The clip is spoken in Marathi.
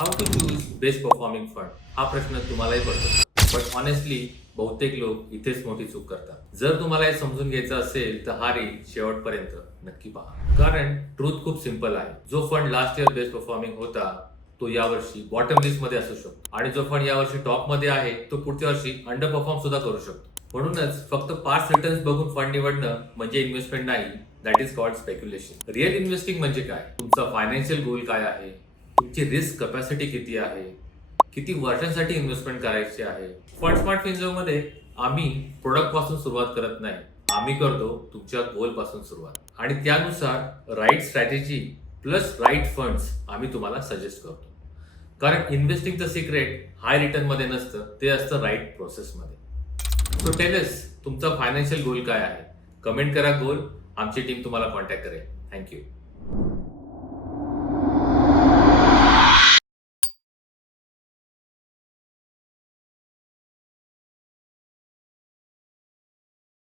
How to choose best performing fund हा प्रश्न तुम्हालाही पडतो. पण ऑनेस्टली बहुतेक लोक इथेच मोठी चूक करतात. जर तुम्हाला हे समजून घ्यायचं असेल तर हा रील शेवटपर्यंत नक्की पहा. कारण ट्रूथ खूप सिंपल आहे. जो fund last year best performing होता तो यावर्षी बॉटम लिस्ट मध्ये असू शकतो आणि जो फंड यावर्षी टॉप मध्ये आहे तो पुढच्या वर्षी अंडर परफॉर्म सुद्धा करू शकतो. म्हणूनच फक्त पास्ट रिटर्न्स बघून फंड निवडणं म्हणजे इन्व्हेस्टमेंट नाही. That is called speculation. Real investing म्हणजे काय? तुमचा फायनान्शियल गोल काय आहे, तुमची रिस्क कपॅसिटी किती आहे, किती वर्षांसाठी इन्व्हेस्टमेंट करायची आहे. फंड स्मार्ट फिन्झो मध्ये आम्ही प्रोडक्ट पासून सुरुवात करत नाही, आम्ही करतो तुमच्या गोल पासून सुरुवात आणि त्यानुसार right strategy plus right funds आम्ही तुम्हाला सजेस्ट करतो. कारण इन्व्हेस्टिंगचं सिक्रेट हाय रिटर्न मध्ये नसतं, ते असतं राईट प्रोसेस मध्ये. सो टेलस तुमचा फायनान्शियल गोल काय आहे? कमेंट करा गोल, आमची टीम तुम्हाला कॉन्टॅक्ट करेल. थँक्यू.